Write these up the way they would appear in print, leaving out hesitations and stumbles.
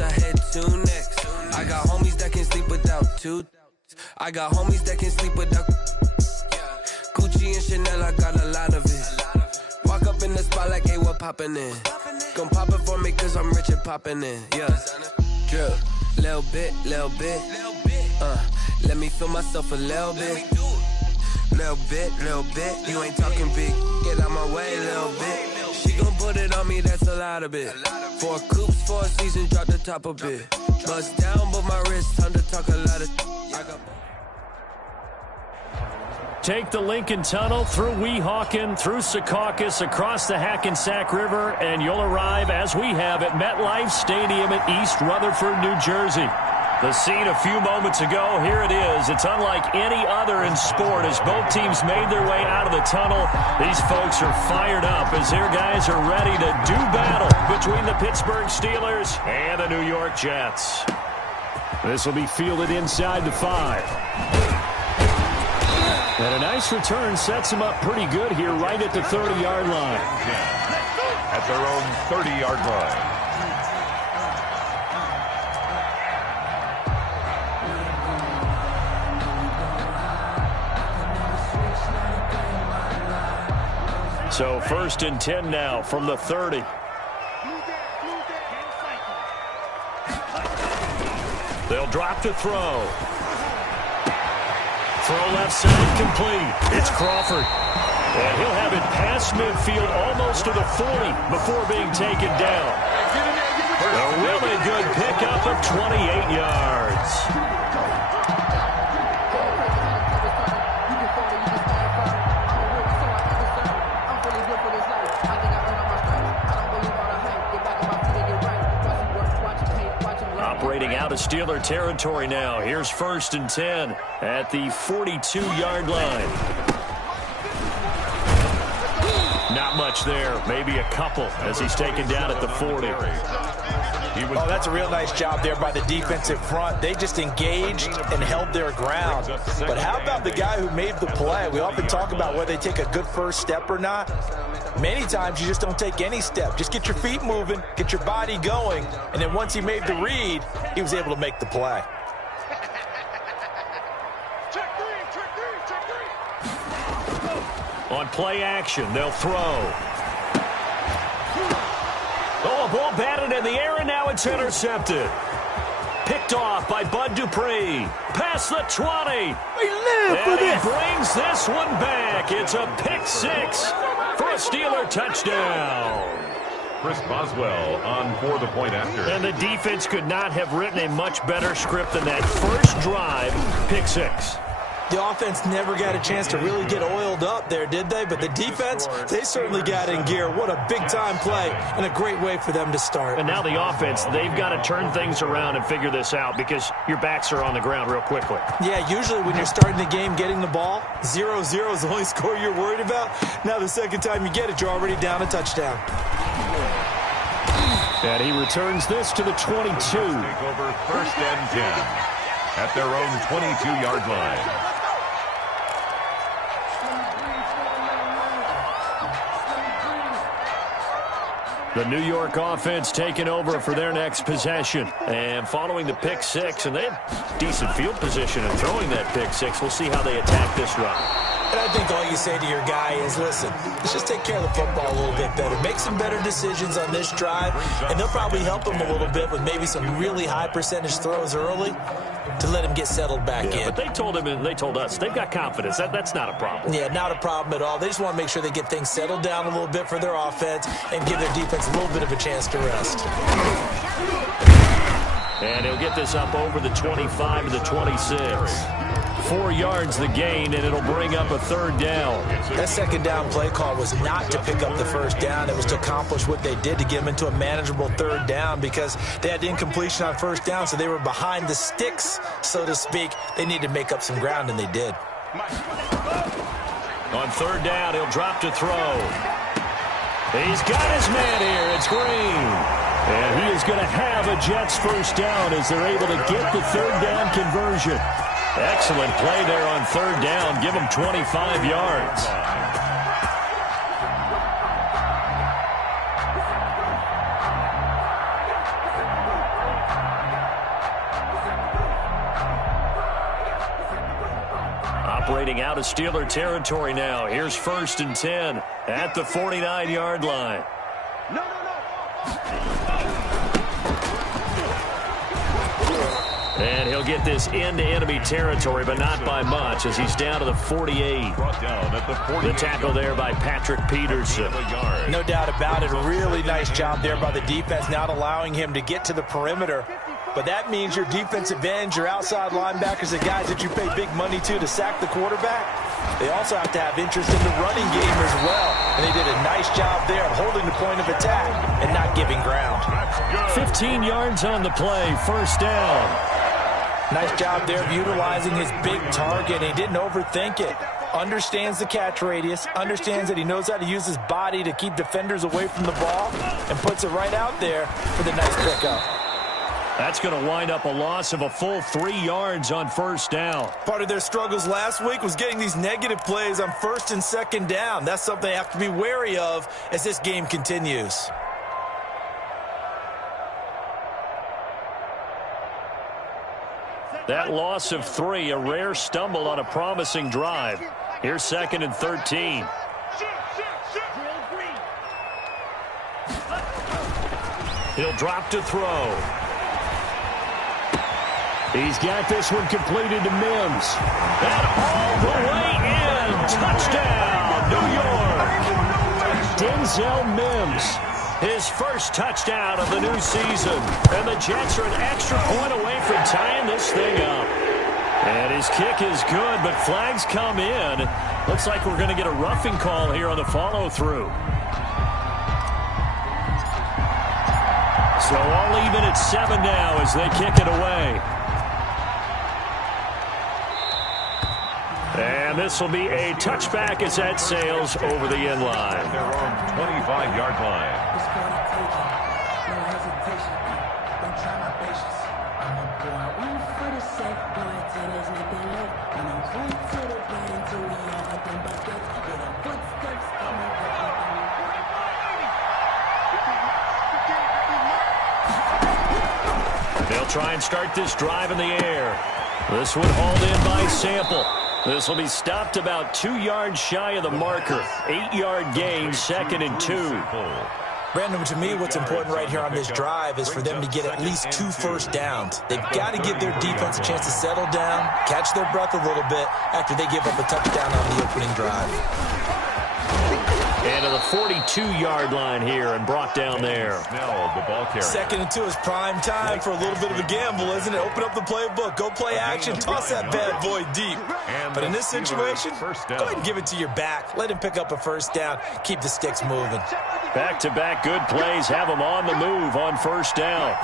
wish I had two necks. I got homies that can sleep without two. I got homies that can sleep without Gucci and Chanel, I got a lot of it. Walk up in the spot like, hey, what poppin' in? Gon' pop it for me cause I'm rich and poppin' in, yeah. Drip, little bit, let me feel myself a little bit. Little bit, you ain't talking big. Get out my way, little bit. She gon' put it on me, that's a lot of it. 4 coops, 4 seasons, drop the top a bit. Bust down, but my wrist, time to talk a lot of. Take the Lincoln Tunnel through Weehawken, through Secaucus, across the Hackensack River, and you'll arrive, as we have, at MetLife Stadium in East Rutherford, New Jersey. The scene a few moments ago, here it is. It's unlike any other in sport as both teams made their way out of the tunnel. These folks are fired up as their guys are ready to do battle between the Pittsburgh Steelers and the New York Jets. This will be fielded inside the 5. And a nice return sets him up pretty good here right at the 30-yard line. At their own 30-yard line. So 1st and 10 now from the 30. They'll drop to throw. Throw left side complete. It's Crawford. And he'll have it past midfield almost to the 40 before being taken down. A really good pickup of 28 yards. Operating out of Steeler territory now. Here's 1st and 10 at the 42-yard line. Not much there. Maybe a couple as he's taken down at the 40. Oh, that's a real nice job there by the defensive front. They just engaged and held their ground. But how about the guy who made the play? We often talk about whether they take a good first step or not. Many times you just don't take any step. Just get your feet moving, get your body going, and then once he made the read, he was able to make the play. On play action, they'll throw. Oh, a ball batted in the air, and now it's intercepted. Picked off by Bud Dupree. Past the 20. And he brings this one back. It's a pick 6 for a Steeler touchdown. Chris Boswell on for the point after. And the defense could not have written a much better script than that first drive, pick 6. The offense never got a chance to really get oiled up there, did they? But the defense, they certainly got in gear. What a big-time play and a great way for them to start. And now the offense, they've got to turn things around and figure this out because your backs are on the ground real quickly. Yeah, usually when you're starting the game getting the ball, 0-0 is the only score you're worried about. Now the second time you get it, you're already down a touchdown. And he returns this to the 22. Take over 1st and 10 at their own 22-yard line. The New York offense taking over for their next possession. And following the pick 6, and they have decent field position in throwing that pick 6. We'll see how they attack this run. And I think all you say to your guy is, listen, let's just take care of the football a little bit better. Make some better decisions on this drive, and they'll probably help him a little bit with maybe some really high percentage throws early to let him get settled back in. But they told him and they told us they've got confidence. That's not a problem. Yeah, not a problem at all. They just want to make sure they get things settled down a little bit for their offense and give their defense a little bit of a chance to rest. And he'll get this up over the 25 to the 26. 4 yards the gain, and it'll bring up a 3rd down. That 2nd down play call was not to pick up the 1st down. It was to accomplish what they did to get them into a manageable 3rd down because they had incompletion on 1st down, so they were behind the sticks, so to speak. They needed to make up some ground, and they did. On 3rd down, he'll drop to throw. He's got his man here. It's Green. And he is going to have a Jets 1st down as they're able to get the 3rd down conversion. Excellent play there on 3rd down. Give him 25 yards. operating out of Steeler territory now. Here's 1st and 10 at the 49-yard line. And he'll get this into enemy territory, but not by much, as he's down to the 48. The tackle there by Patrick Peterson. No doubt about it. A really nice job there by the defense, not allowing him to get to the perimeter. But that means your defensive ends, your outside linebackers, the guys that you pay big money to sack the quarterback, they also have to have interest in the running game as well. And they did a nice job there of holding the point of attack and not giving ground. 15 yards on the play, 1st down. Nice job there of utilizing his big target. He didn't overthink it. Understands the catch radius, understands that he knows how to use his body to keep defenders away from the ball, and puts it right out there for the nice pickup. That's going to wind up a loss of a full 3 yards on 1st down. Part of their struggles last week was getting these negative plays on 1st and 2nd down. That's something they have to be wary of as this game continues. That loss of 3, a rare stumble on a promising drive. Here's 2nd and 13. He'll drop to throw. He's got this one completed to Mims. And all the way in. Touchdown, New York. Denzel Mims. His first touchdown of the new season. And the Jets are an extra point away from tying this thing up. And his kick is good, but flags come in. Looks like we're going to get a roughing call here on the follow-through. So all even at 7 now as they kick it away. And this will be a touchback as that sails over the end line. Their own 25-yard line. They'll try and start this drive in the air. This one hauled in by Sample. This will be stopped about 2 yards shy of the marker. 8-yard gain, 2nd and 2. Brandon, to me, what's important right here on this drive is for them to get at least 2 first downs. They've got to give their defense a chance to settle down, catch their breath a little bit after they give up a touchdown on the opening drive. And to the 42-yard line here and brought down there. Snell, the ball carrier. 2nd and 2 is prime time for a little bit of a gamble, isn't it? Open up the playbook, go play action, toss that bad boy deep. But in this situation, go ahead and give it to your back. Let him pick up a first down. Keep the sticks moving. Back-to-back good plays have them on the move on 1st down.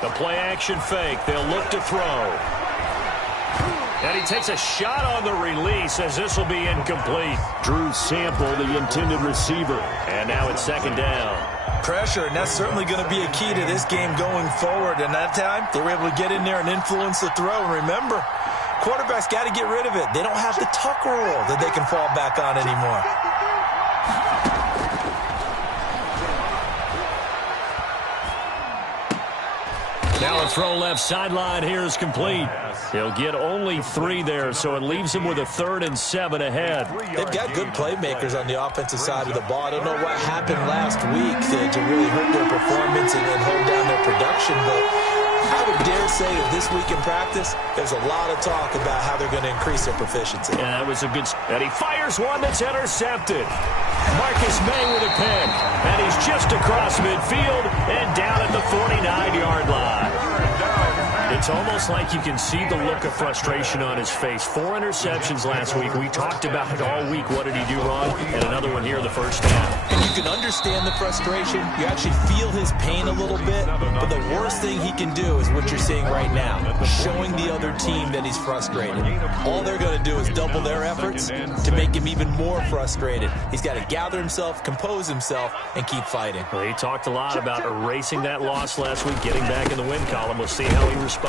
The play-action fake. They'll look to throw. And he takes a shot on the release as this will be incomplete. Drew Sample, the intended receiver. And now it's 2nd down. Pressure, and that's certainly going to be a key to this game going forward. And that time, they were able to get in there and influence the throw. And remember, quarterbacks got to get rid of it. They don't have the tuck rule that they can fall back on anymore. Now a throw left sideline here is complete. He'll get only 3 there, so it leaves him with a 3rd and 7 ahead. They've got good playmakers on the offensive side of the ball. I don't know what happened last week to really hurt their performance and hold down their production, but I would dare say that this week in practice, there's a lot of talk about how they're going to increase their proficiency. Yeah, that was a good... And he fires one that's intercepted. Marcus May with a pick. And he's just across midfield and down at the 49-yard line. It's almost like you can see the look of frustration on his face. 4 interceptions last week. We talked about it all week. What did he do wrong? And another one here in the 1st down. And you can understand the frustration. You actually feel his pain a little bit. But the worst thing he can do is what you're seeing right now, showing the other team that he's frustrated. All they're going to do is double their efforts to make him even more frustrated. He's got to gather himself, compose himself, and keep fighting. Well, he talked a lot about erasing that loss last week, getting back in the win column. We'll see how he responds.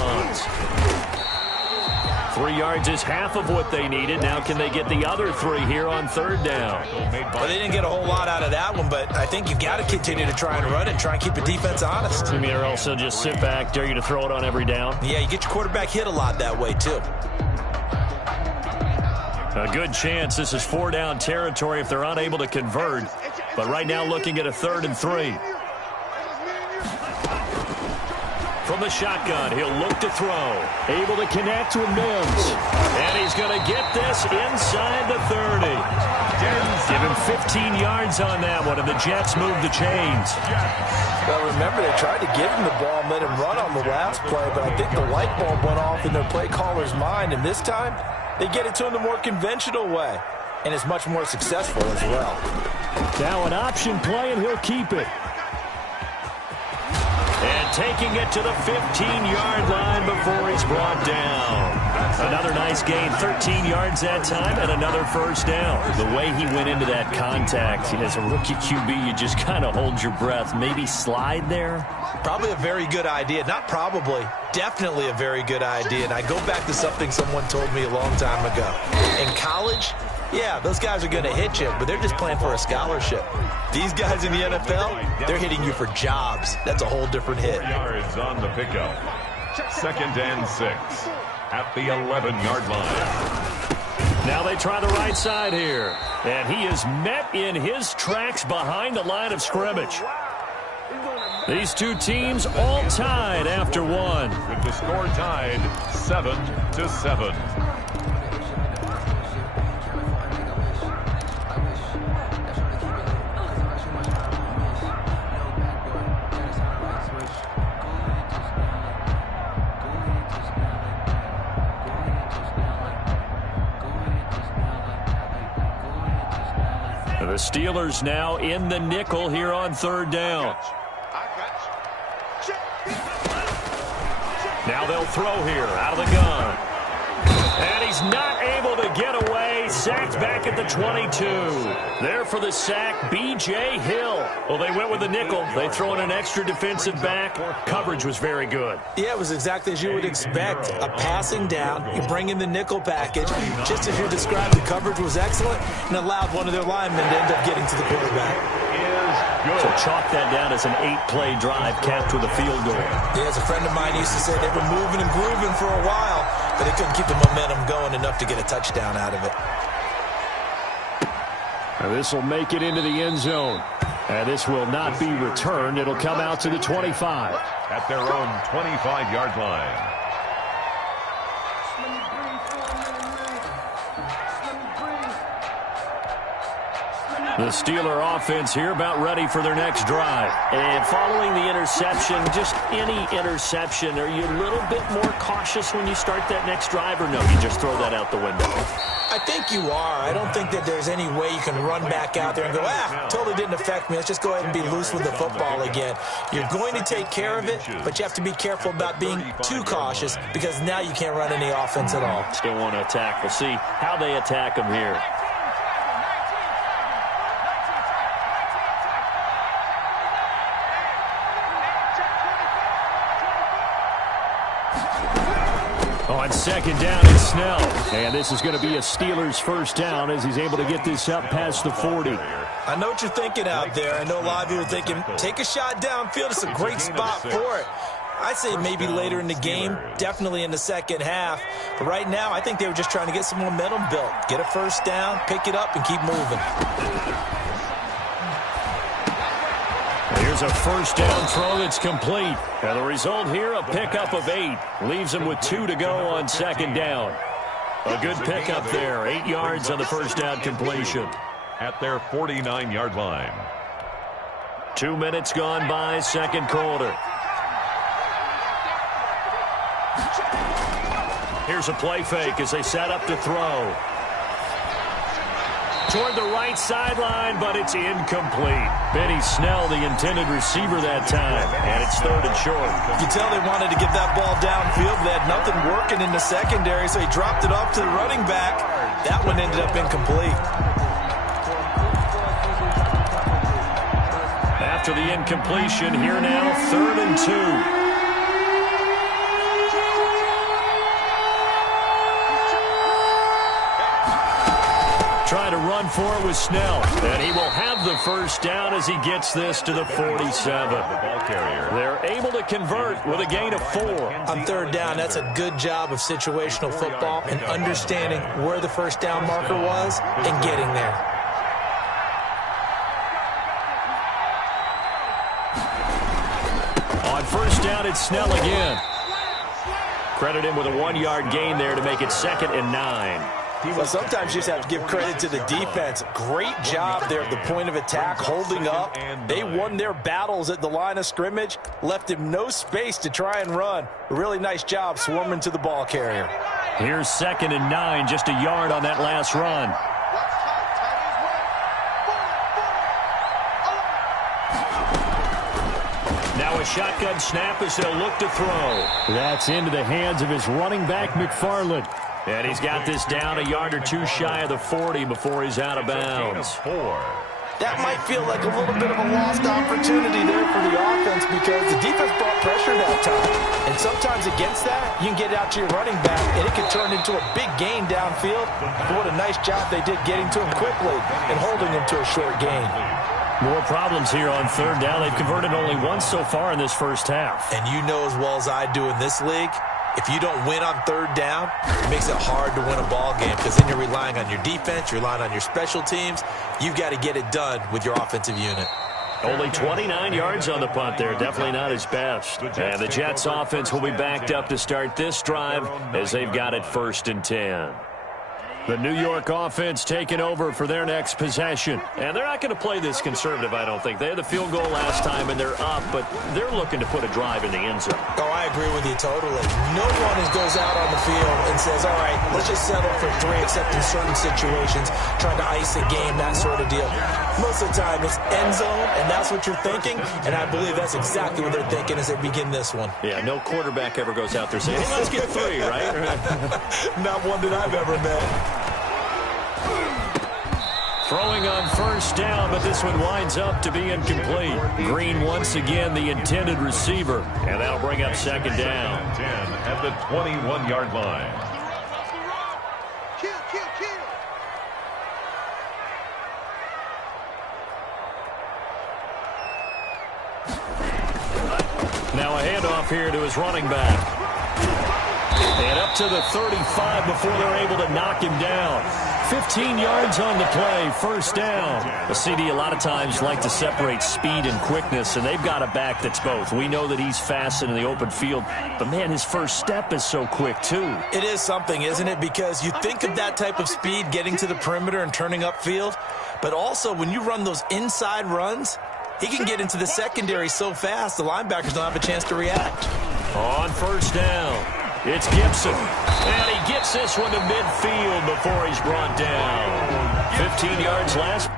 3 yards is half of what they needed. Now can they get the other 3 here on 3rd down? Well, they didn't get a whole lot out of that one, but I think you got to continue to try and run it, try and keep the defense honest. You mean or else they'll just sit back, dare you to throw it on every down? Yeah, you get your quarterback hit a lot that way, too. A good chance this is 4-down territory if they're unable to convert. But right now looking at a 3rd and 3. From the shotgun, he'll look to throw. Able to connect with Mims. And he's going to get this inside the 30. Give him 15 yards on that one, and the Jets move the chains. Well, remember, they tried to give him the ball and let him run on the last play, but I think the light bulb went off in their play caller's mind, and this time they get it to him the more conventional way, and it's much more successful as well. Now an option play, and he'll keep it. And taking it to the 15-yard line before he's brought down. Another nice gain, 13 yards that time, and another first down. The way he went into that contact, as a rookie QB, you just kind of hold your breath. Maybe slide there? Probably a very good idea. Not probably, definitely a very good idea. And I go back to something someone told me a long time ago. In college, yeah, those guys are going to hit you, but they're just playing for a scholarship. These guys in the NFL, they're hitting you for jobs. That's a whole different hit. 4 yards on the pickup. 2nd and 6 at the 11-yard line. Now they try the right side here. And he is met in his tracks behind the line of scrimmage. These two teams all tied after one. With the score tied 7-7. The Steelers now in the nickel here on 3rd down. Now they'll throw here out of the gun. And he's not able to get away. Sacked back at the 22. There for the sack, B.J. Hill. Well, they went with the nickel. They throw in an extra defensive back. Coverage was very good. Yeah, it was exactly as you would expect. A passing down, you bring in the nickel package. Just as you described, the coverage was excellent and allowed one of their linemen to end up getting to the quarterback. So chalk that down as an 8-play drive capped with a field goal. Yeah, as a friend of mine used to say, they were moving and grooving for a while, but they couldn't keep the momentum going enough to get a touchdown out of it. And this will make it into the end zone. And this will not be returned. It'll come out to the 25. At their own 25-yard line. The Steeler offense here about ready for their next drive. And following the interception, just any interception, are you a little bit more cautious when you start that next drive, or no, you just throw that out the window? I think you are. I don't think that there's any way you can run back out there and go, totally didn't affect me. Let's just go ahead and be loose with the football again. You're going to take care of it, but you have to be careful about being too cautious because now you can't run any offense at all. Still want to attack. We'll see how they attack them here. On 2nd down, it's Snell. And this is going to be a Steelers first down as he's able to get this up past the 40. I know what you're thinking out there. I know a lot of you are thinking, take a shot downfield. It's a great spot for it. I'd say maybe later in the game, definitely in the second half. But right now, I think they were just trying to get some momentum built. Get a first down, pick it up, and keep moving. Here's a first down throw that's complete. And the result here, a pickup of 8. Leaves them with 2 to go on 2nd down. A good pickup there. 8 yards on the first down completion. At their 49-yard line. 2 minutes gone by, 2nd quarter. Here's a play fake as they set up to throw. Toward the right sideline, but it's incomplete. Benny Snell, the intended receiver that time, and it's 3rd and short. You can tell they wanted to get that ball downfield. They had nothing working in the secondary, so he dropped it off to the running back. That one ended up incomplete. After the incompletion, here now, 3rd and 2. Trying to run run for it with Snell. And he will have the first down as he gets this to the 47. They're able to convert with a gain of 4. On third down, that's a good job of situational football and understanding where the first down marker was and getting there. On first down, it's Snell again. Credit him with a 1-yard gain there to make it 2nd and 9. Well, sometimes you just have to give credit to the defense. Great job there at the point of attack, holding up. They won their battles at the line of scrimmage, left him no space to try and run. A really nice job swarming to the ball carrier. Here's 2nd and 9, just a yard on that last run. Now a shotgun snap as they'll look to throw. That's into the hands of his running back, McFarland. And he's got this down a yard or two shy of the 40 before he's out of bounds. That might feel like a little bit of a lost opportunity there for the offense because the defense brought pressure that time. And sometimes against that, you can get out to your running back, and it can turn into a big gain downfield. But what a nice job they did getting to him quickly and holding him to a short gain. More problems here on third down. They've converted only once so far in this first half. And you know as well as I do in this league, if you don't win on third down, it makes it hard to win a ball game because then you're relying on your defense, you're relying on your special teams. You've got to get it done with your offensive unit. Only 29 yards on the punt there. Definitely not his best. And the Jets offense will be backed up to start this drive as they've got it 1st and 10. The New York offense taking over for their next possession. And they're not going to play this conservative, I don't think. They had the field goal last time, and they're up, but they're looking to put a drive in the end zone. Oh, I agree with you totally. No one goes out on the field and says, all right, let's just settle for 3, except in certain situations, trying to ice a game, that sort of deal. Most of the time, it's end zone, and that's what you're thinking, and I believe that's exactly what they're thinking as they begin this one. Yeah, no quarterback ever goes out there saying, hey, let's get 3, right? Not one that I've ever met. Throwing on first down, but this one winds up to be incomplete. Green once again the intended receiver, and that'll bring up 2nd down. 10 at the 21-yard line. Now a handoff here to his running back. And up to the 35 before they're able to knock him down. 15 yards on the play, first down. The CD a lot of times like to separate speed and quickness, and they've got a back that's both. We know that he's fast in the open field, but, man, his first step is so quick, too. It is something, isn't it? Because you think of that type of speed getting to the perimeter and turning upfield, but also when you run those inside runs, he can get into the secondary so fast the linebackers don't have a chance to react. On first down, it's Gibson. And he gets this one to midfield before he's brought down. 15 yards last.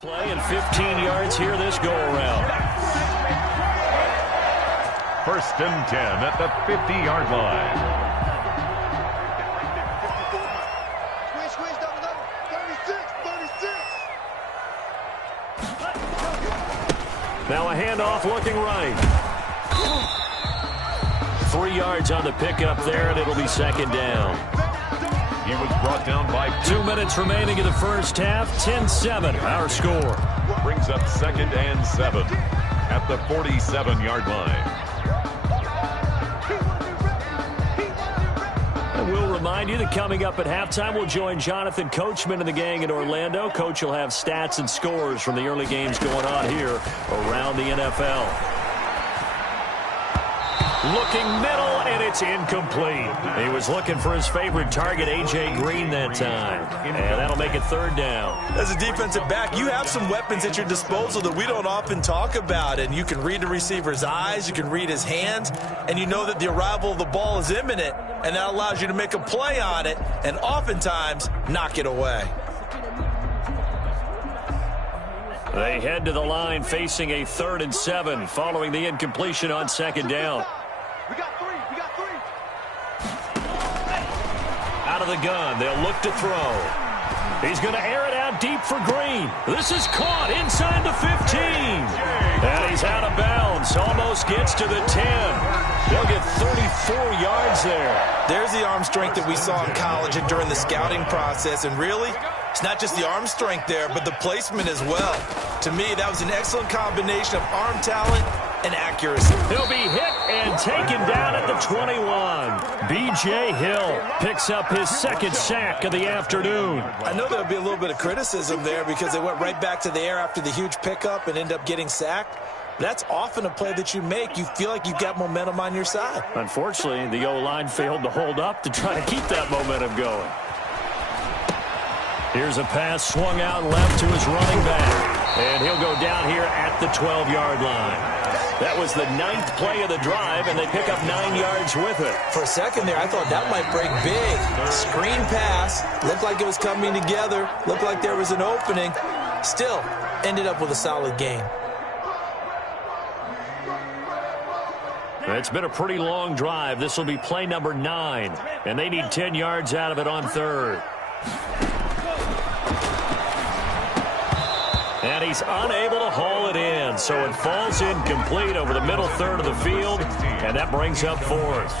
Play and 15 yards here this go-around. 1st and 10 at the 50-yard line. Now a handoff looking right. 3 yards on the pickup there, and it'll be 2nd down. He was brought down by 2 minutes remaining in the first half. 10-7, our score. Brings up 2nd and 7 at the 47-yard line. And we'll remind you that coming up at halftime, we'll join Jonathan Coachman and the gang in Orlando. Coach will have stats and scores from the early games going on here around the NFL. Looking middle, and it's incomplete. He was looking for his favorite target, A.J. Green, that time. And that'll make it third down. As a defensive back, you have some weapons at your disposal that we don't often talk about. And you can read the receiver's eyes, you can read his hands, and you know that the arrival of the ball is imminent, and that allows you to make a play on it and oftentimes knock it away. They head to the line facing a 3rd and 7 following the incompletion on 2nd down. We got three. Out of the gun, they'll look to throw. He's going to air it out deep for Green. This is caught inside the 15. And he's out of bounds. Almost gets to the 10. They'll get 34 yards there. There's the arm strength that we saw in college and during the scouting process. And really, it's not just the arm strength there, but the placement as well. To me, that was an excellent combination of arm talent and accuracy. He'll be hit and taken down at the 21. B.J. Hill picks up his 2nd sack of the afternoon. I know there'll be a little bit of criticism there because they went right back to the air after the huge pickup and ended up getting sacked. That's often a play that you make. You feel like you've got momentum on your side. Unfortunately, the O-line failed to hold up to try to keep that momentum going. Here's a pass swung out left to his running back. And he'll go down here at the 12-yard line. That was the 9th play of the drive, and they pick up 9 yards with it. For a second there, I thought that might break big. Screen pass. Looked like it was coming together. Looked like there was an opening. Still, ended up with a solid gain. It's been a pretty long drive. This will be play number 9, and they need 10 yards out of it on 3rd. And he's unable to haul it in, so it falls incomplete over the middle 3rd of the field, and that brings up 4th.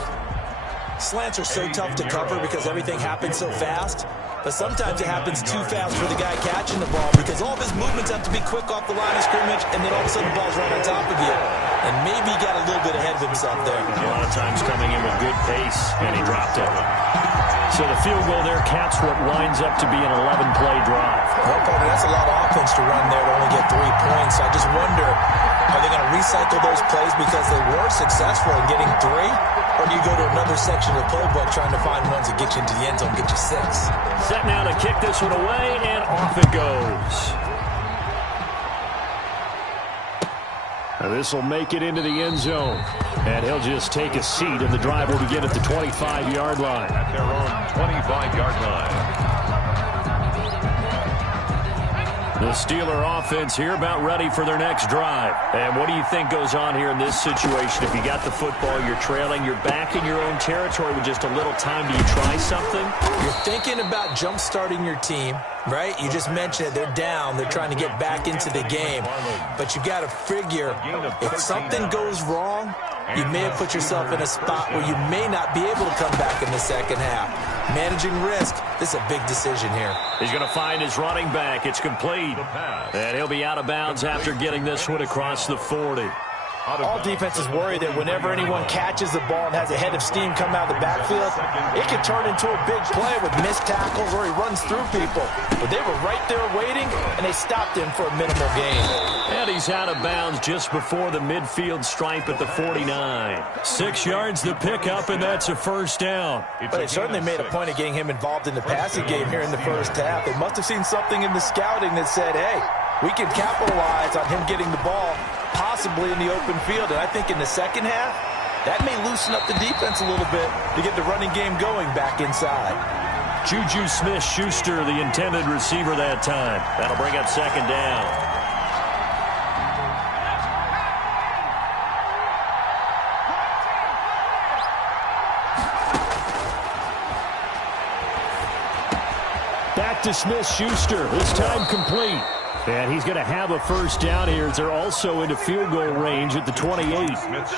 Slants are so tough to cover because everything happens so fast, but sometimes it happens too fast for the guy catching the ball because all of his movements have to be quick off the line of scrimmage, and then all of a sudden the ball's right on top of you. And maybe he got a little bit ahead of himself there. A lot of times coming in with good pace, and he dropped it. So the field goal there caps what winds up to be an 11-play drive. Well, Cody, that's a lot of offense to run there to only get 3 points. I just wonder, are they going to recycle those plays because they were successful in getting 3? Or do you go to another section of the playbook trying to find ones that get you into the end zone, get you 6? Set now to kick this one away, and off it goes. This will make it into the end zone. And he'll just take a seat, and the drive will begin at the 25-yard line. At their own 25-yard line. The Steeler offense here about ready for their next drive. And what do you think goes on here in this situation? If you got the football, you're trailing, you're back in your own territory with just a little time. Do you try something? You're thinking about jump-starting your team, right? You just mentioned it. They're down. They're trying to get back into the game. But you got to figure if something goes wrong, you may have put yourself in a spot where you may not be able to come back in the second half. Managing risk, this is a big decision here. He's going to find his running back. It's complete. And he'll be out of bounds after getting this one across the 40. All defenses worry that whenever anyone catches the ball and has a head of steam come out of the backfield, it can turn into a big play with missed tackles or he runs through people. But they were right there waiting, and they stopped him for a minimal gain. And he's out of bounds just before the midfield stripe at the 49. 6 yards to pick up, and that's a first down. But they certainly made a point of getting him involved in the passing game here in the first half. They must have seen something in the scouting that said, hey, we can capitalize on him getting the ball possibly in the open field. And I think in the second half, that may loosen up the defense a little bit to get the running game going back inside. Juju Smith-Schuster, the intended receiver that time. That'll bring up second down. Back to Smith-Schuster, this time complete. And he's going to have a first down here as they're also into field goal range at the 28.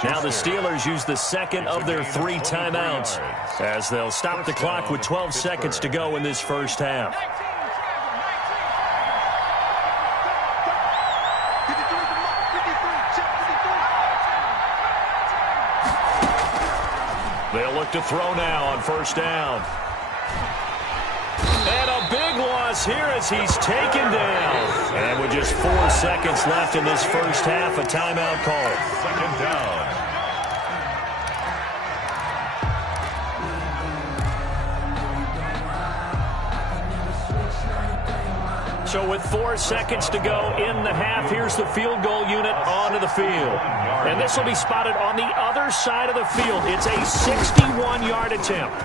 Now the Steelers use the second of their 3 timeouts as they'll stop the clock with 12 seconds to go in this first half. They'll look to throw now on first down. And a big loss here as he's taken down. And with just 4 seconds left in this first half, a timeout call. Second down. So with 4 seconds to go in the half, here's the field goal unit onto the field. And this will be spotted on the other side of the field. It's a 61-yard attempt.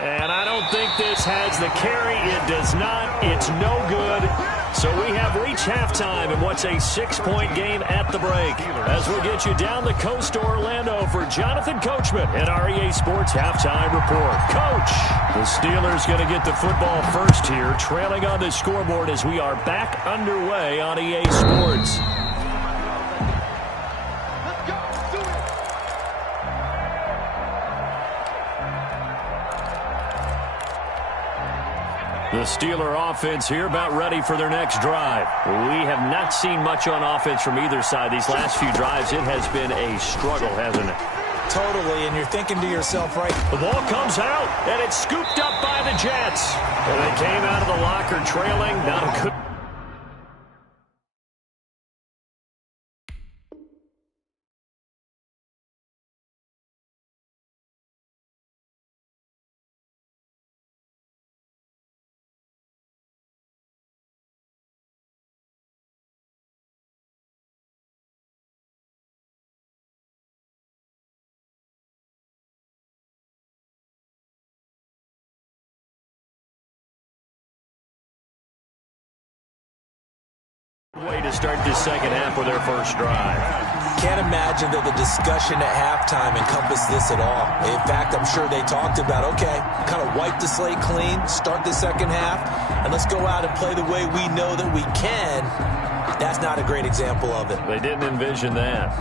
And I don't think this has the carry. It does not. It's no good. So we have reached halftime in what's a 6-point game at the break. As we get you down the coast to Orlando for Jonathan Coachman and our EA Sports Halftime Report. Coach, the Steelers going to get the football first here, trailing on the scoreboard as we are back underway on EA Sports. The Steeler offense here about ready for their next drive. We have not seen much on offense from either side. These last few drives, it has been a struggle, hasn't it? Totally, and you're thinking to yourself, right? The ball comes out, and it's scooped up by the Jets. And they came out of the locker trailing. Not a good... way to start this second half with their first drive. Can't imagine that the discussion at halftime encompassed this at all. In fact, I'm sure they talked about, okay, kind of wipe the slate clean, start the second half, and let's go out and play the way we know that we can. That's not a great example of it. They didn't envision that.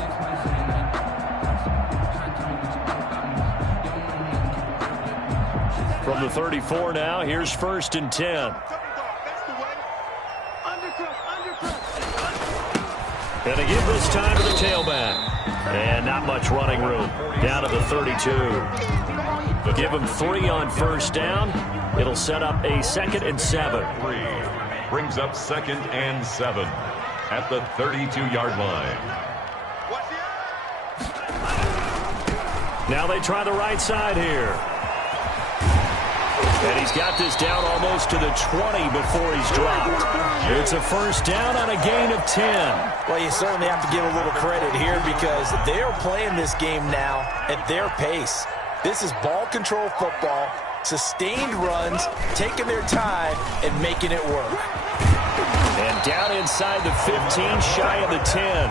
From the 34 now, here's 1st and 10. And they give this time to the tailback. And not much running room. Down to the 32. Give them 3 on first down. It'll set up a 2nd and 7. Brings up 2nd and 7 at the 32-yard line. Now they try the right side here. And he's got this down almost to the 20 before he's dropped. It's a first down on a gain of 10. Well, you certainly have to give a little credit here because they're playing this game now at their pace. This is ball control football, sustained runs, taking their time, and making it work. And down inside the 15, shy of the 10.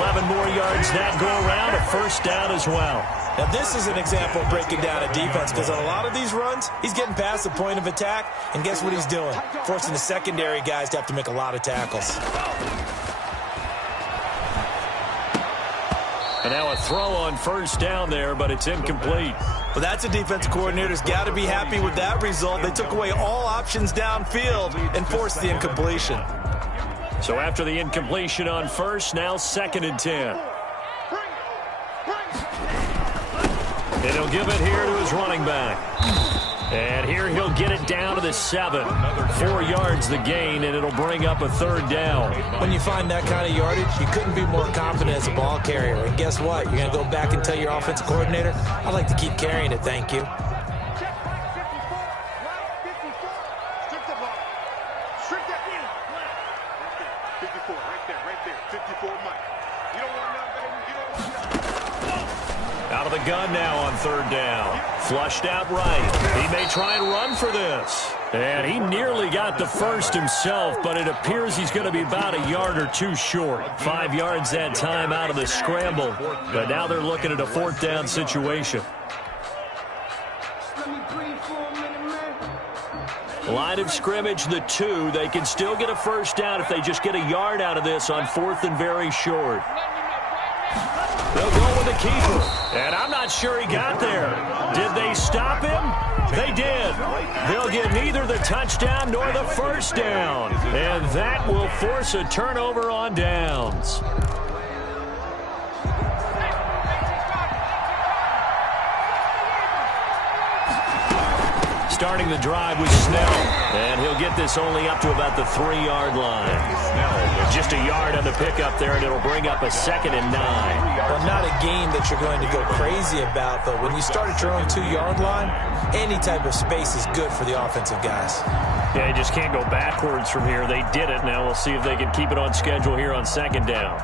11 more yards that go around, a first down as well. Now, this is an example of breaking down a defense because on a lot of these runs, he's getting past the point of attack, and guess what he's doing? Forcing the secondary guys to have to make a lot of tackles. And now a throw on first down there, but it's incomplete. Well, that's a defense coordinator's got to be happy with that result. They took away all options downfield and forced the incompletion. So after the incompletion on first, now 2nd and 10. And he'll give it here to his running back. And here he'll get it down to the 7. 4 yards the gain, and it'll bring up a 3rd down. When you find that kind of yardage, you couldn't be more confident as a ball carrier. And guess what? You're going to go back and tell your offensive coordinator, I'd like to keep carrying it, thank you. Out of the gun now on 3rd down. Flushed out right. He may try and run for this. And he nearly got the first himself, but it appears he's going to be about a yard or 2 short. 5 yards that time out of the scramble. But now they're looking at a 4th down situation. Line of scrimmage, the 2. They can still get a first down if they just get a yard out of this on 4th and very short. They'll go with the keeper. And I'm not sure he got there. Did they stop him? They did. They'll get neither the touchdown nor the first down. And that will force a turnover on downs. Starting the drive with Snell. And he'll get this only up to about the 3-yard line. Just a yard on the pickup there, and it'll bring up a 2nd and 9. Well, not a game that you're going to go crazy about, but when you start at your own 2-yard line, any type of space is good for the offensive guys. Yeah, you just can't go backwards from here. They did it. Now we'll see if they can keep it on schedule here on second down.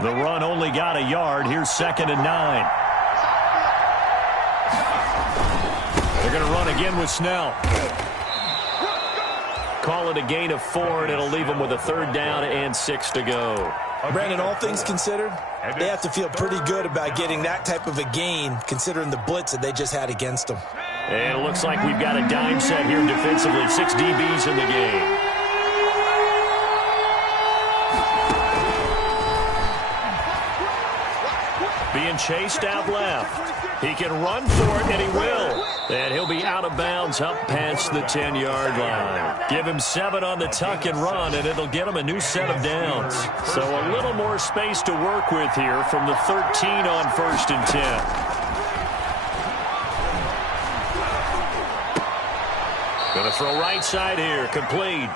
The run only got a yard. Here's 2nd and 9. They're going to run again with Snell. Call it a gain of 4, and it'll leave them with a 3rd down and 6 to go. Brandon, all things considered, they have to feel pretty good about getting that type of a gain, considering the blitz that they just had against them. And it looks like we've got a dime set here defensively. 6 DBs in the game. Being chased out left. He can run for it, and he will. And he'll be out of bounds up past the 10-yard line. Give him 7 on the tuck and run, and it'll get him a new set of downs. So a little more space to work with here from the 13 on 1st and 10. Going to throw right side here, complete.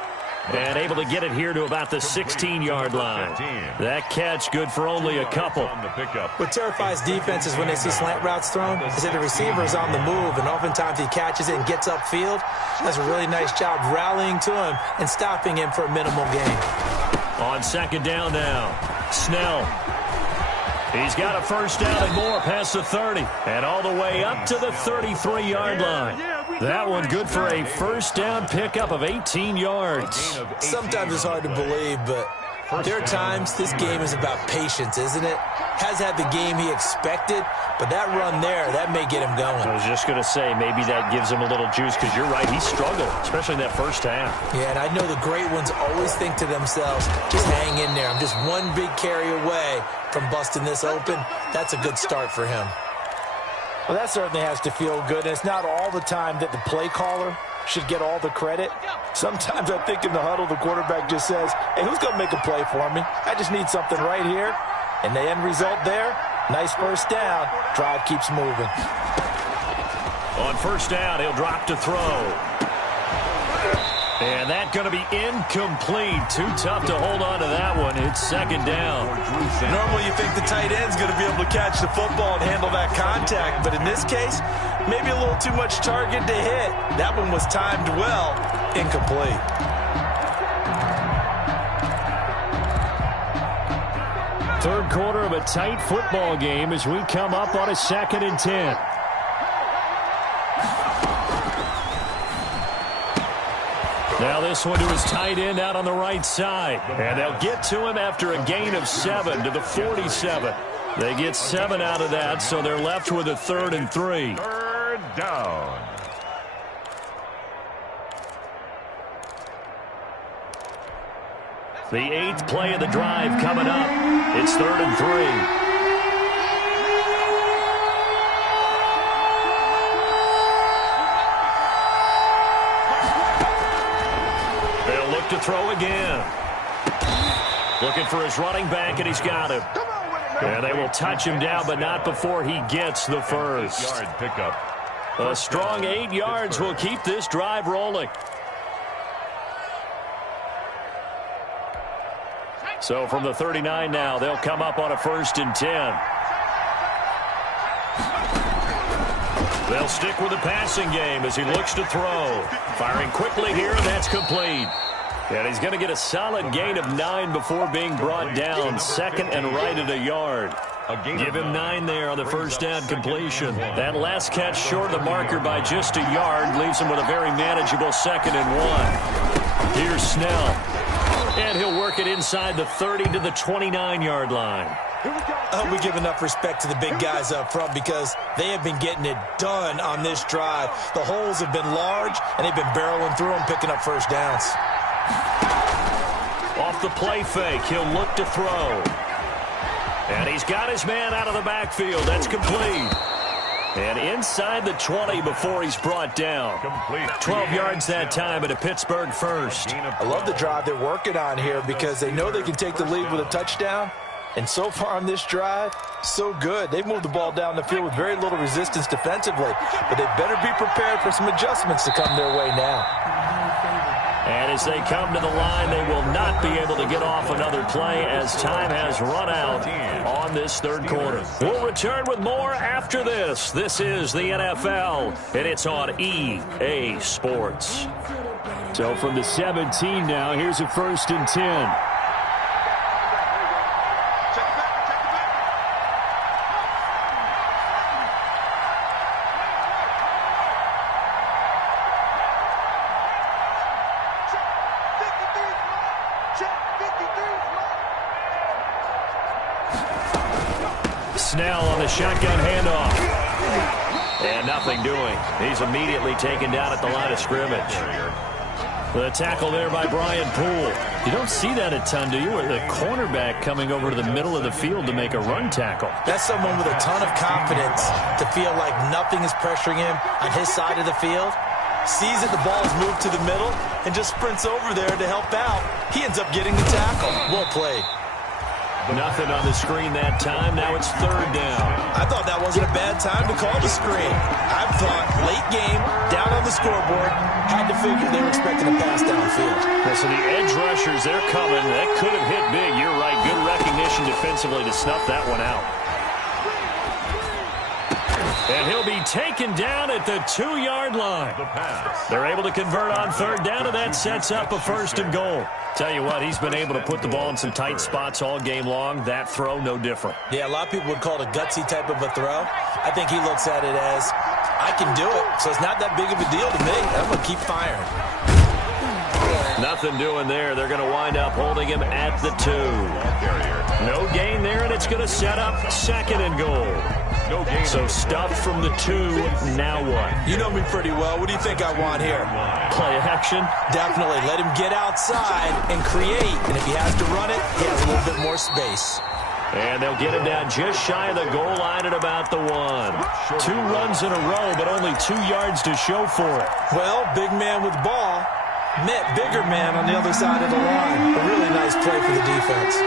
And able to get it here to about the 16-yard line. That catch good for only a couple. What terrifies defenses when they see slant routes thrown is that the receiver is on the move, and oftentimes he catches it and gets upfield. Does a really nice job rallying to him and stopping him for a minimal gain. On 2nd down now, Snell. He's got a 1st down and more past the 30. And all the way up to the 33-yard line. That one good for a 1st down pickup of 18 yards. Sometimes it's hard to believe, but there are times this game is about patience, isn't it? Has had the game he expected, but that run there, that may get him going. I was just going to say, maybe that gives him a little juice, because you're right, he struggled, especially in that 1st half. Yeah, and I know the great ones always think to themselves, just hang in there. I'm just one big carry away from busting this open. That's a good start for him. Well, that certainly has to feel good, and it's not all the time that the play caller should get all the credit. Sometimes I think in the huddle, the quarterback just says, hey, who's going to make a play for me? I just need something right here. And the end result there, nice 1st down. Drive keeps moving. On 1st down, he'll drop to throw. And that's going to be incomplete. Too tough to hold on to that one. It's 2nd down. Normally you think the tight end's going to be able to catch the football and handle that contact. But in this case, maybe a little too much target to hit. That one was timed well. Incomplete. Third quarter of a tight football game as we come up on a 2nd and 10. Now this one to his tight end out on the right side. And they'll get to him after a gain of 7 to the 47. They get 7 out of that, so they're left with a 3rd and 3. 3rd down. The 8th play of the drive coming up. It's 3rd and 3. To throw again. Looking for his running back, and he's got him. And they will touch him down, but not before he gets the 1st. Yard pickup. A strong 8 yards will keep this drive rolling. So from the 39 now, they'll come up on a 1st and 10. They'll stick with the passing game as he looks to throw. Firing quickly here, and that's complete. And he's going to get a solid gain of 9 before being brought down. 2nd and right at a yard. Give him 9 there on the 1st down completion. That last catch short of the marker by just a yard leaves him with a very manageable 2nd and 1. Here's Snell. And he'll work it inside the 30 to the 29-yard line. I hope we give enough respect to the big guys up front, because they have been getting it done on this drive. The holes have been large, and they've been barreling through them, picking up 1st downs. Off the play fake, he'll look to throw. And he's got his man out of the backfield. That's complete. And inside the 20 before he's brought down. 12 yards that time at a Pittsburgh 1st. I love the drive they're working on here, because they know they can take the lead with a touchdown. And so far on this drive, so good. They've moved the ball down the field with very little resistance defensively. But they better be prepared for some adjustments to come their way now. And as they come to the line, they will not be able to get off another play as time has run out on this third quarter. We'll return with more after this. This is the NFL, and it's on EA Sports. So from the 17 now, here's a 1st and 10. Snell on the shotgun handoff. And nothing doing. He's immediately taken down at the line of scrimmage. The tackle there by Brian Poole. You don't see that a ton, do you? Or the cornerback coming over to the middle of the field to make a run tackle. That's someone with a ton of confidence to feel like nothing is pressuring him on his side of the field. Sees that the ball is moved to the middle and just sprints over there to help out. He ends up getting the tackle. Well played. Nothing on the screen that time. Now it's 3rd down. I thought that wasn't a bad time to call the screen. I thought late game, down on the scoreboard, had to figure they were expecting a pass downfield. Well, so the edge rushers, they're coming. That could have hit big. You're right. Good recognition defensively to snuff that one out. And he'll be taken down at the 2-yard line. They're able to convert on 3rd down, and that sets up a 1st and goal. Tell you what, he's been able to put the ball in some tight spots all game long. That throw, no different. Yeah, a lot of people would call it a gutsy type of a throw. I think he looks at it as, I can do it, so it's not that big of a deal to me. I'm going to keep firing. Nothing doing there. They're going to wind up holding him at the 2. No gain there, and it's going to set up 2nd and goal. No gain. So stuff from the 2. Now what? You know me pretty well. What do you think I want here? Play action? Definitely. Let him get outside and create. And if he has to run it, he has a little bit more space. And they'll get him down just shy of the goal line at about the 1. 2 runs in a row, but only 2 yards to show for it. Well, big man with ball met bigger man on the other side of the line. A really nice play for the defense.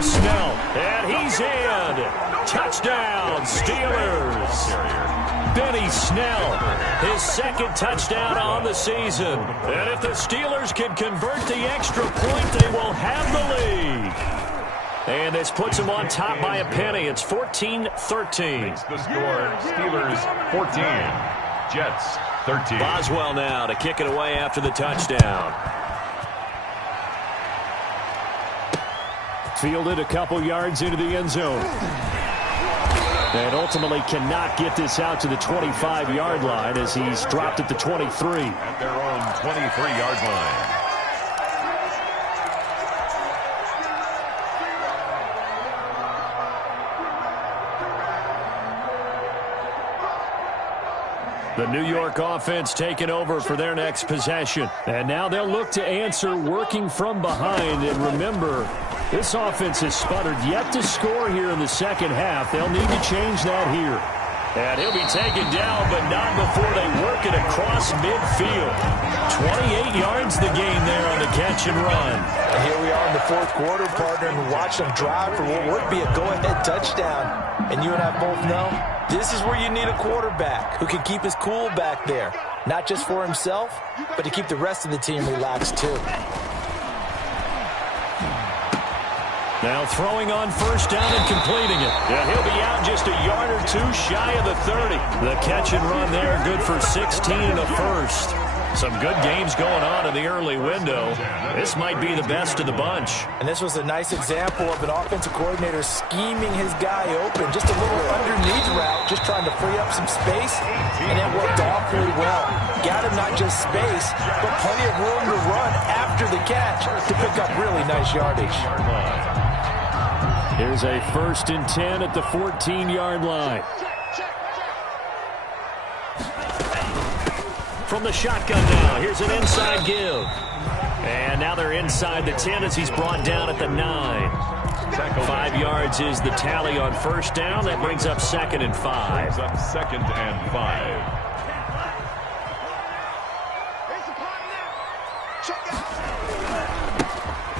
Snell, and he's in. Touchdown, Steelers. Benny Snell, his 2nd touchdown on the season. And if the Steelers can convert the extra point, they will have the lead. And this puts them on top by a penny. It's 14-13. Makes the score Steelers 14, Jets 13. Boswell now to kick it away after the touchdown. Fielded a couple yards into the end zone. And ultimately cannot get this out to the 25-yard line as he's dropped at the 23. At their own 23-yard line. The New York offense taking over for their next possession. And now they'll look to answer working from behind. And remember, this offense has sputtered yet to score here in the second half. They'll need to change that here. And he'll be taken down, but not before they work it across midfield. 28 yards the gain there on the catch and run. And here we are in the 4th quarter, partner, and watch them drive for what would be a go-ahead touchdown. And you and I both know this is where you need a quarterback who can keep his cool back there. Not just for himself, but to keep the rest of the team relaxed too. Now throwing on 1st down and completing it. Yeah, he'll be out just a yard or 2 shy of the 30. The catch and run there, good for 16 and a 1st. Some good games going on in the early window. This might be the best of the bunch. And this was a nice example of an offensive coordinator scheming his guy open. Just a little underneath route, just trying to free up some space, and it worked awfully well. Got him not just space, but plenty of room to run after the catch to pick up really nice yardage. Here's a 1st and 10 at the 14-yard line. From the shotgun now, here's an inside give. And now they're inside the 10 as he's brought down at the 9. 5 yards is the tally on 1st down. That brings up 2nd and 5. Brings up 2nd and 5.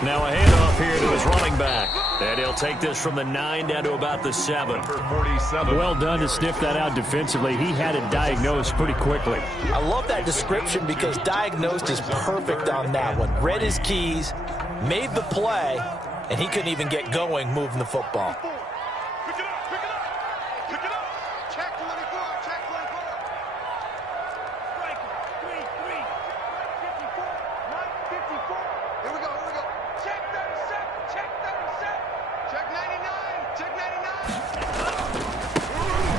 Now a handoff here to his running back. And he'll take this from the 9 down to about the 7. Number 47. Well done to sniff that out defensively. He had it diagnosed pretty quickly. I love that description because diagnosed is perfect on that one. Read his keys, made the play, and he couldn't even get going moving the football.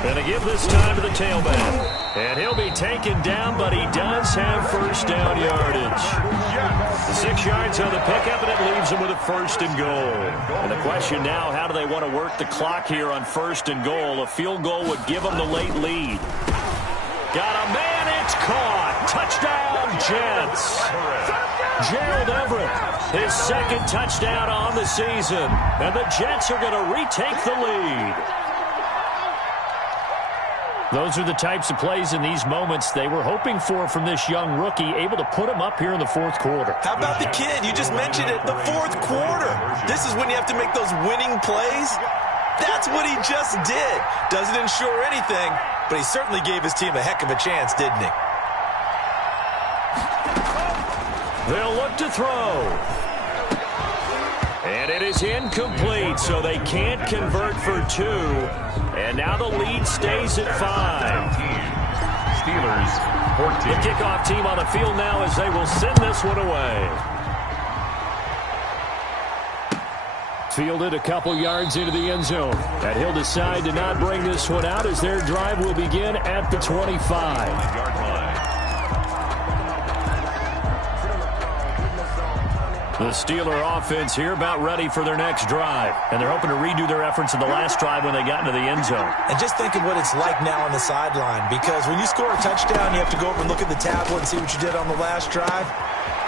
Going to give this time to the tailback. And he'll be taken down, but he does have first down yardage. 6 yards on the pickup, and it leaves him with a 1st and goal. And the question now, how do they want to work the clock here on 1st and goal? A field goal would give them the late lead. Got a man, it's caught. Touchdown, Jets. Gerald Everett, his 2nd touchdown on the season. And the Jets are going to retake the lead. Those are the types of plays in these moments they were hoping for from this young rookie, able to put him up here in the 4th quarter. How about the kid? You just mentioned it, the 4th quarter. This is when you have to make those winning plays. That's what he just did. Doesn't ensure anything, but he certainly gave his team a heck of a chance, didn't he? They'll look to throw. And it is incomplete, so they can't convert for 2. And now the lead stays at 5. Steelers 14. The kickoff team on the field now as they will send this one away. Fielded a couple yards into the end zone. And he'll decide to not bring this one out as their drive will begin at the 25. The Steeler offense here about ready for their next drive. And they're hoping to redo their efforts in the last drive when they got into the end zone. And just think of what it's like now on the sideline, because when you score a touchdown, you have to go over and look at the tablet and see what you did on the last drive.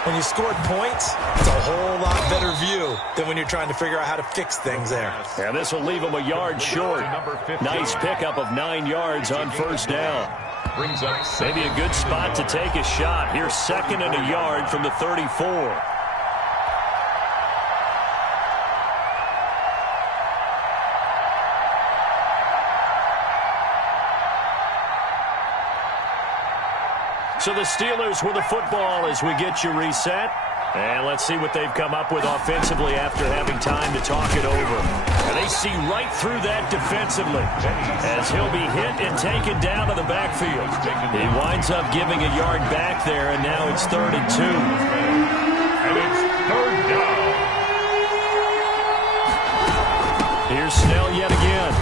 When you scored points, it's a whole lot better view than when you're trying to figure out how to fix things there. And this will leave them a yard short. Nice pickup of 9 yards on 1st down. Brings up maybe a good spot to take a shot. Here's 2nd and a yard from the 34. So the Steelers with the football as we get you reset. And let's see what they've come up with offensively after having time to talk it over. And they see right through that defensively as he'll be hit and taken down to the backfield. He winds up giving a yard back there, and now it's 3rd and 2. And it's 3rd down. Here's Snell yet again.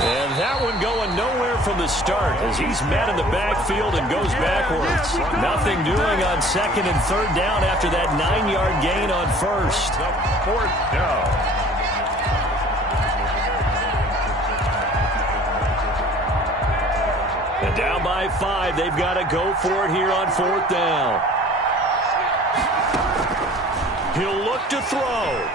And that one going nowhere from the start as he's met in the backfield and goes backwards. Nothing doing on 2nd and 3rd down after that 9-yard gain on 1st. 4th down. And down by 5, they've got to go for it here on 4th down. He'll look to throw.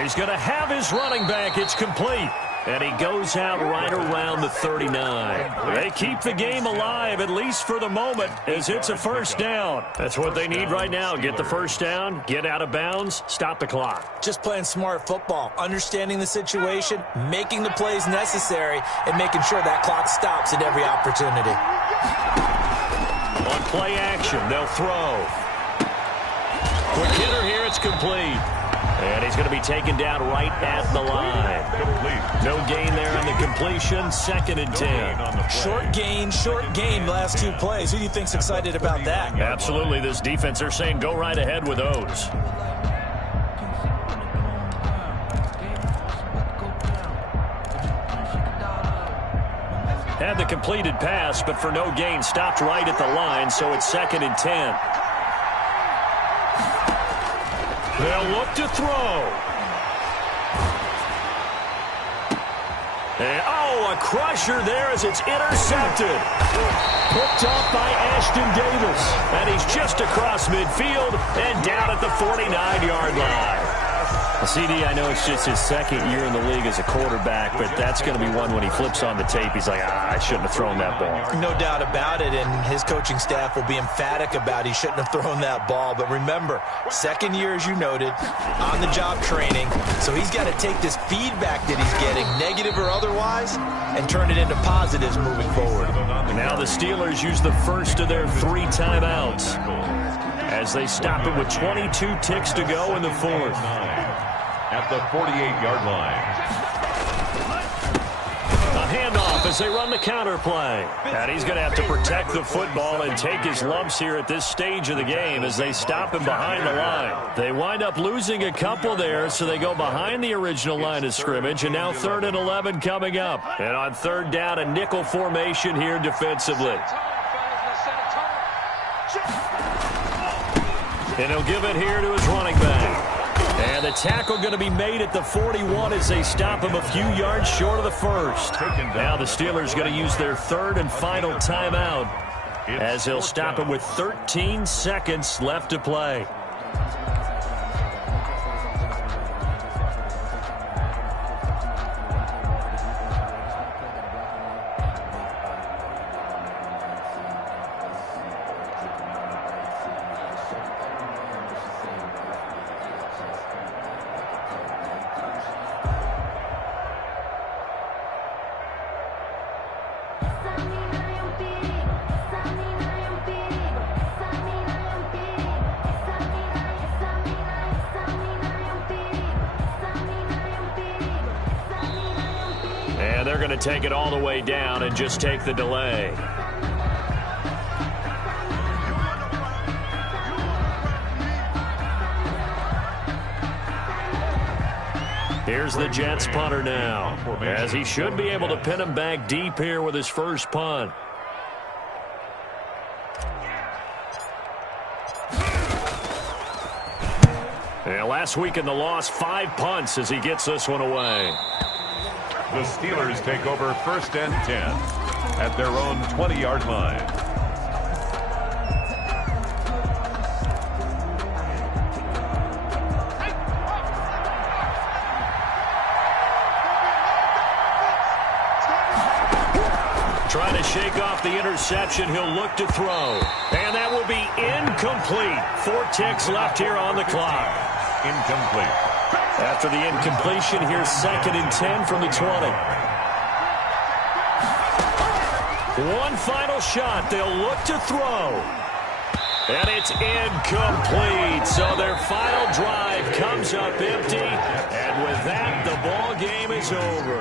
He's going to have his running back. It's complete. And he goes out right around the 39. They keep the game alive, at least for the moment, as it's a 1st down. That's what they need right now. Get the 1st down, get out of bounds, stop the clock. Just playing smart football, understanding the situation, making the plays necessary, and making sure that clock stops at every opportunity. On play action, they'll throw. Quick hitter here, it's complete. And he's going to be taken down right at the line. No gain there on the completion. 2nd and 10. Short gain, last 2 plays. Who do you think's excited about that? Absolutely. This defense, they're saying go right ahead with those. Had the completed pass, but for no gain, stopped right at the line, so it's 2nd and 10. They'll look to throw. And, a crusher there as it's intercepted. Picked off by Ashton Davis. And he's just across midfield and down at the 49-yard line. CD, I know it's just his second year in the league as a quarterback, but that's going to be one when he flips on the tape. He's like, I shouldn't have thrown that ball. No doubt about it, and his coaching staff will be emphatic about he shouldn't have thrown that ball. But remember, second year, as you noted, on-the-job training, so he's got to take this feedback that he's getting, negative or otherwise, and turn it into positives moving forward. Now the Steelers use the first of their 3 timeouts as they stop it with 22 ticks to go in the fourth. At the 48-yard line. A handoff as they run the counter play. And he's going to have to protect the football and take his lumps here at this stage of the game as they stop him behind the line. They wind up losing a couple there, so they go behind the original line of scrimmage, and now 3rd and 11 coming up. And on 3rd down, a nickel formation here defensively. And he'll give it here to his running back. And the tackle going to be made at the 41 as they stop him a few yards short of the first. Now the Steelers going to use their 3rd and final timeout as they'll stop him with 13 seconds left to play. They're going to take it all the way down and just take the delay. Here's the Jets punter now, as he should be able to pin him back deep here with his first punt. Yeah, last week in the loss, 5 punts as he gets this one away. The Steelers take over 1st and 10 at their own 20-yard line. Trying to shake off the interception, he'll look to throw. And that will be incomplete. 4 ticks left here on the clock. Incomplete. After the incompletion, here's 2nd and 10 from the 20. One final shot. They'll look to throw. And it's incomplete. So their final drive comes up empty. And with that, the ball game is over.